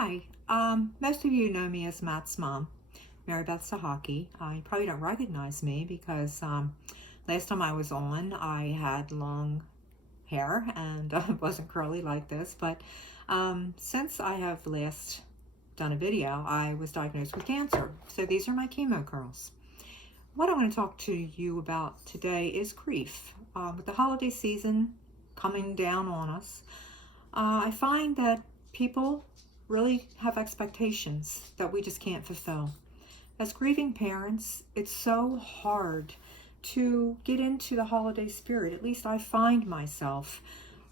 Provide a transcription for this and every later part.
Hi. Most of you know me as Matt's mom, Mary Beth Sahaki. You probably don't recognize me because last time I was on, I had long hair and it wasn't curly like this. But since I have last done a video, I was diagnosed with cancer. So these are my chemo curls. What I want to talk to you about today is grief. With the holiday season coming down on us, I find that people really have expectations that we just can't fulfill. As grieving parents, it's so hard to get into the holiday spirit. At least I find myself.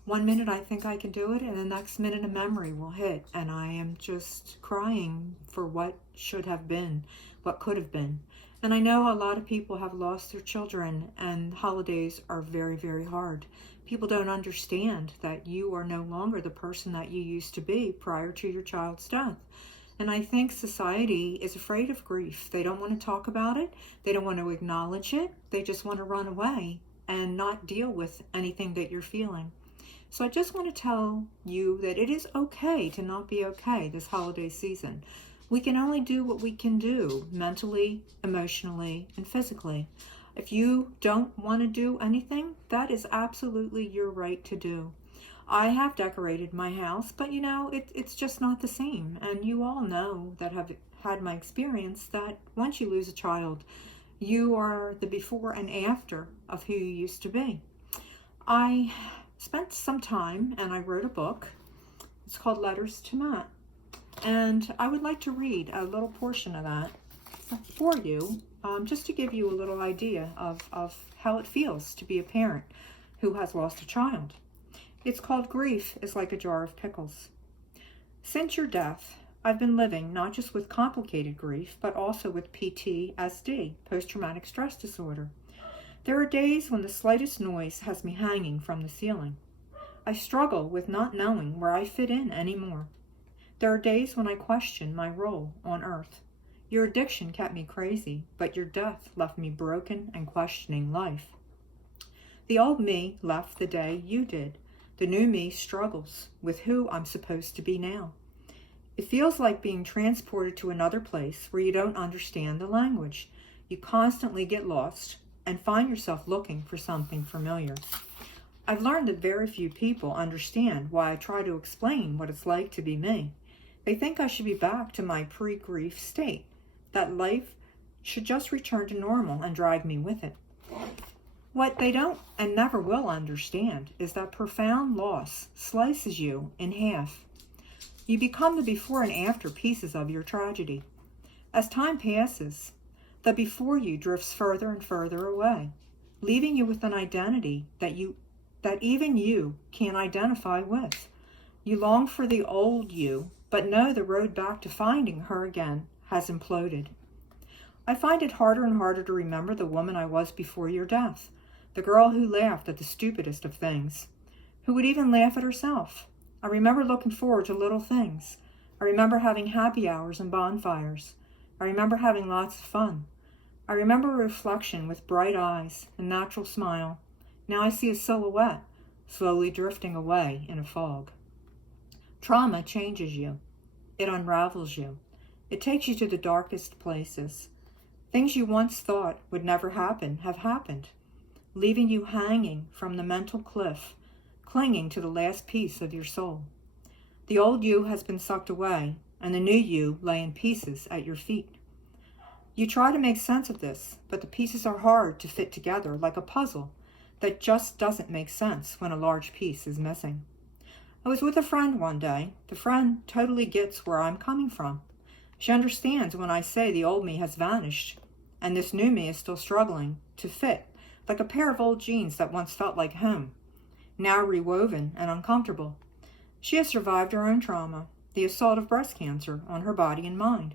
One minute I think I can do it, and the next minute a memory will hit, and I am just crying for what should have been, what could have been. And I know a lot of people have lost their children, and holidays are very, very hard. People don't understand that you are no longer the person that you used to be prior to your child's death. And I think society is afraid of grief. They don't want to talk about it. They don't want to acknowledge it. They just want to run away and not deal with anything that you're feeling. So I just want to tell you that it is okay to not be okay this holiday season. We can only do what we can do mentally, emotionally, and physically. If you don't want to do anything, that is absolutely your right to do. I have decorated my house, but you know, it's just not the same. And you all know that have had my experience that once you lose a child, you are the before and after of who you used to be. I spent some time and I wrote a book. It's called Letters to Matt. And I would like to read a little portion of that for you, just to give you a little idea of how it feels to be a parent who has lost a child. It's called Grief is Like a Jar of Pickles. Since your death, I've been living not just with complicated grief, but also with PTSD, post-traumatic stress disorder. There are days when the slightest noise has me hanging from the ceiling. I struggle with not knowing where I fit in anymore. There are days when I question my role on earth. Your addiction kept me crazy, but your death left me broken and questioning life. The old me left the day you did. The new me struggles with who I'm supposed to be now. It feels like being transported to another place where you don't understand the language. You constantly get lost and find yourself looking for something familiar. I've learned that very few people understand why I try to explain what it's like to be me. They think I should be back to my pre-grief state, that life should just return to normal and drag me with it. What they don't and never will understand is that profound loss slices you in half. You become the before and after pieces of your tragedy. As time passes, the before you drifts further and further away, leaving you with an identity that even you can't identify with. You long for the old you, but know the road back to finding her again has imploded. I find it harder and harder to remember the woman I was before your death, the girl who laughed at the stupidest of things, who would even laugh at herself. I remember looking forward to little things. I remember having happy hours and bonfires. I remember having lots of fun. I remember a reflection with bright eyes and natural smile. Now I see a silhouette slowly drifting away in a fog. Trauma changes you. It unravels you. It takes you to the darkest places. Things you once thought would never happen have happened, leaving you hanging from the mental cliff, clinging to the last piece of your soul. The old you has been sucked away, and the new you lay in pieces at your feet. You try to make sense of this, but the pieces are hard to fit together like a puzzle that just doesn't make sense when a large piece is missing. I was with a friend one day. The friend totally gets where I'm coming from. She understands when I say the old me has vanished, and this new me is still struggling to fit, like a pair of old jeans that once felt like home, now rewoven and uncomfortable. She has survived her own trauma, the assault of breast cancer on her body and mind.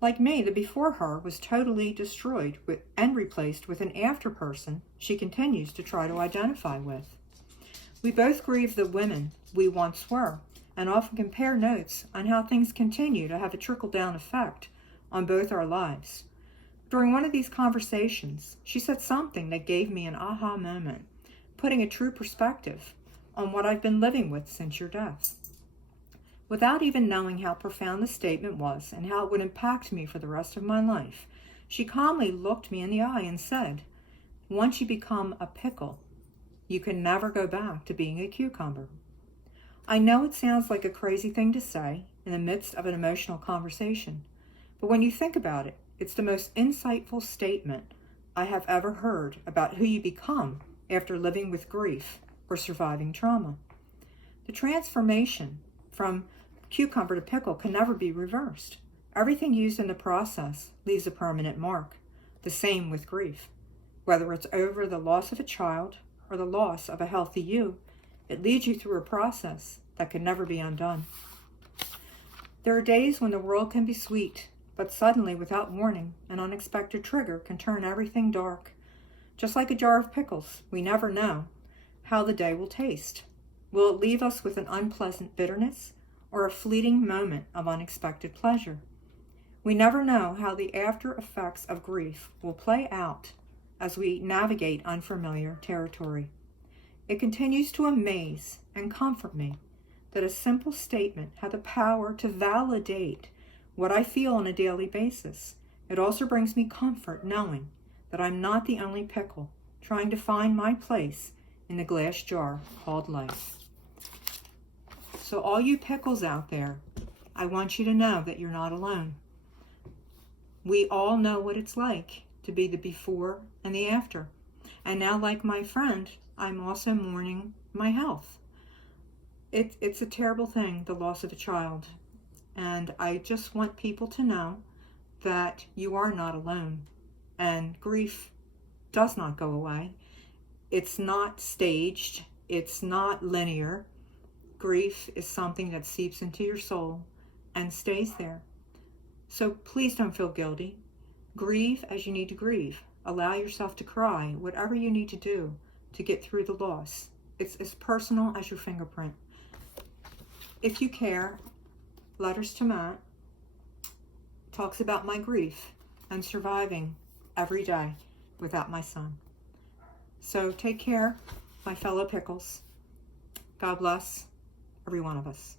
Like me, the before her was totally destroyed and replaced with an after person she continues to try to identify with. We both grieve the women we once were, and often compare notes on how things continue to have a trickle-down effect on both our lives. During one of these conversations, she said something that gave me an aha moment, putting a true perspective on what I've been living with since your death. Without even knowing how profound the statement was and how it would impact me for the rest of my life, she calmly looked me in the eye and said, "Once you become a pickle, you can never go back to being a cucumber." I know it sounds like a crazy thing to say in the midst of an emotional conversation, but when you think about it, it's the most insightful statement I have ever heard about who you become after living with grief or surviving trauma. The transformation from cucumber to pickle can never be reversed. Everything used in the process leaves a permanent mark. The same with grief. Whether it's over the loss of a child or the loss of a healthy you, it leads you through a process that can never be undone. There are days when the world can be sweet, but suddenly, without warning, an unexpected trigger can turn everything dark. Just like a jar of pickles, we never know how the day will taste. Will it leave us with an unpleasant bitterness or a fleeting moment of unexpected pleasure? We never know how the after effects of grief will play out as we navigate unfamiliar territory. It continues to amaze and comfort me that a simple statement had the power to validate what I feel on a daily basis. It also brings me comfort knowing that I'm not the only pickle trying to find my place in the glass jar called life. So all you pickles out there, I want you to know that you're not alone. We all know what it's like to be the before and the after. And now, like my friend, I'm also mourning my health. It's a terrible thing, the loss of a child. And I just want people to know that you are not alone. And grief does not go away. It's not staged. It's not linear. Grief is something that seeps into your soul and stays there. So please don't feel guilty. Grieve as you need to grieve. Allow yourself to cry, whatever you need to do to get through the loss. It's as personal as your fingerprint. If you care, Letters to Matt talks about my grief and surviving every day without my son. So take care, my fellow pickles. God bless every one of us.